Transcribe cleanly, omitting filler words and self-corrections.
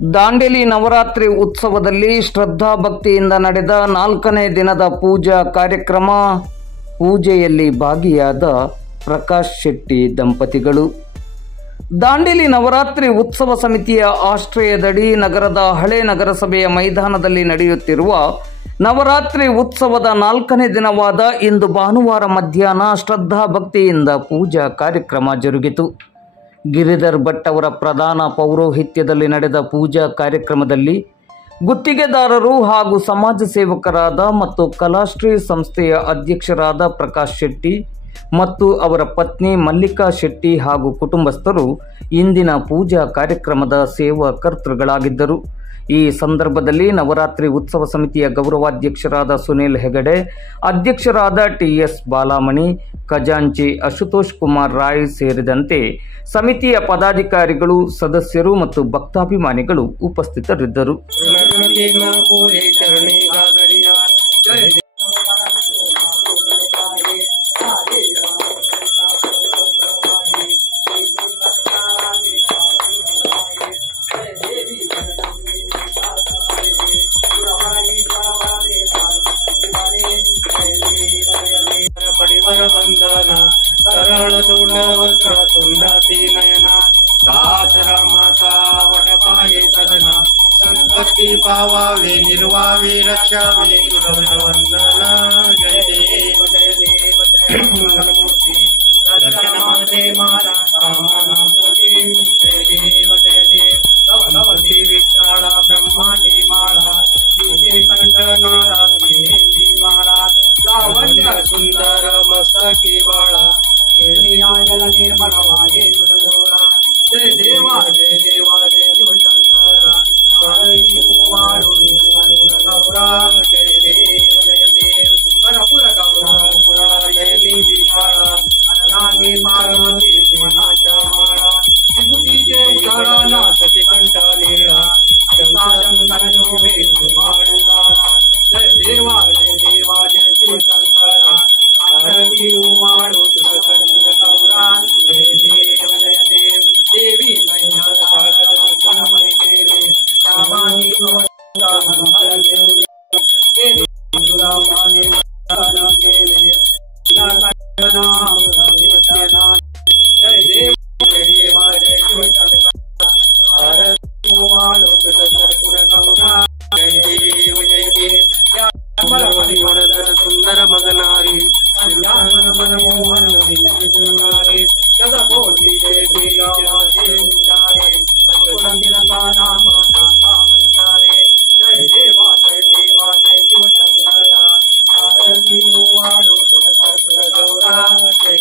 ದಾಂಡೇಲಿ ನವರಾತ್ರಿ ಉತ್ಸವದಲ್ಲಿ ಶ್ರದ್ಧಾ ಭಕ್ತಿಯಿಂದ ನಡೆದ 4ನೇ ದಿನದ ಪೂಜಾ ಕಾರ್ಯಕ್ರಮ. ಪೂಜೆಯಲ್ಲಿ ಭಾಗಿಯಾದ ಪ್ರಕಾಶ್ ಶೆಟ್ಟಿ ದಂಪತಿಗಳು. ದಾಂಡೇಲಿ ನವರಾತ್ರಿ ಉತ್ಸವ ಸಮಿತಿಯ ಆಶ್ರಯದಡಿ ನಗರದ ಹಳೆ ನಗರಸಭೆಯ ಮೈದಾನದಲ್ಲಿ ನಡೆಯುತ್ತಿರುವ ನವರಾತ್ರಿ ಉತ್ಸವದ 4ನೇ ದಿನವಾದ ಇಂದು ಭಾನುವಾರ ಮಧ್ಯಾಹ್ನ ಶ್ರದ್ಧಾ ಭಕ್ತಿಯಿಂದ ಪೂಜಾ ಕಾರ್ಯಕ್ರಮ ಜರುಗಿತು. ಗಿರಿಧರ್ ಭಟ್ ಅವರ ಪ್ರಧಾನ ಪೌರೋಹಿತ್ಯದಲ್ಲಿ ನಡೆದ ಪೂಜಾ ಕಾರ್ಯಕ್ರಮದಲ್ಲಿ ಗುತ್ತಿಗೆದಾರರು ಹಾಗೂ ಸಮಾಜ ಸೇವಕರಾದ ಮತ್ತು ಕಲಾಶ್ರೀ ಸಂಸ್ಥೆಯ ಅಧ್ಯಕ್ಷರಾದ ಪ್ರಕಾಶ್ ಶೆಟ್ಟಿ ಮತ್ತು ಅವರ ಪತ್ನಿ ಮಲ್ಲಿಕಾ ಶೆಟ್ಟಿ ಹಾಗೂ ಕುಟುಂಬಸ್ಥರು ಇಂದಿನ ಪೂಜಾ ಕಾರ್ಯಕ್ರಮದ ಸೇವಾಕರ್ತೃಗಳಾಗಿದ್ದರು. ಈ ಸಂದರ್ಭದಲ್ಲಿ ನವರಾತ್ರಿ ಉತ್ಸವ ಸಮಿತಿಯ ಗೌರವಾಧ್ಯಕ್ಷರಾದ ಸುನಿಲ್ ಹೆಗಡೆ, ಅಧ್ಯಕ್ಷರಾದ ಟಿಎಸ್ ಬಾಲಾಮಣಿ, ಖಜಾಂಚಿ ಅಶುತೋಷ್ ಕುಮಾರ್ ರಾಯ್ ಸೇರಿದಂತೆ ಸಮಿತಿಯ ಪದಾಧಿಕಾರಿಗಳು, ಸದಸ್ಯರು ಮತ್ತು ಭಕ್ತಾಭಿಮಾನಿಗಳು ಉಪಸ್ಥಿತರಿದ್ದರು. परिवर वंदना सरल तुंड वक्र तुंडती नयना दासरा माता वटपाये सदना संपत्ति पावावे निर्वावे रक्षावे वंदना जय देव जय देव जय मंगलमूर्ति दर्शन माते मारा कामनापति जय देव जय देव भगवती विक्राला ब्रह्मांडी माला जीते कंठनारा माला लावण्य सुंदर मस्तकी बाळा जल निर्मल माये तुळगोळा जय देवा जय देवा जय शिवशंकरा स्वामी कुमारुण गौरा जय देव जय देव परपुर गौरा पुरा जय लिंगी बाळा अननामी पार्वती मनाच्या माळा विभूतीचे उदाहरणा सचिकंठ लीळा शंकर शोभे बाळुगाळा जय देवा जय शिवशंकरा आरती उमाळो गौरा जय देव जय देव देवी सागर केले रामानी केले जय देव जय देवा जय शिवशंकरा आरती उमाळो गौरा जय देव जय देव सुंदर मगनारी मनमोहन कोटि जय देवा जय शिवशंकरा आरती गौरा जय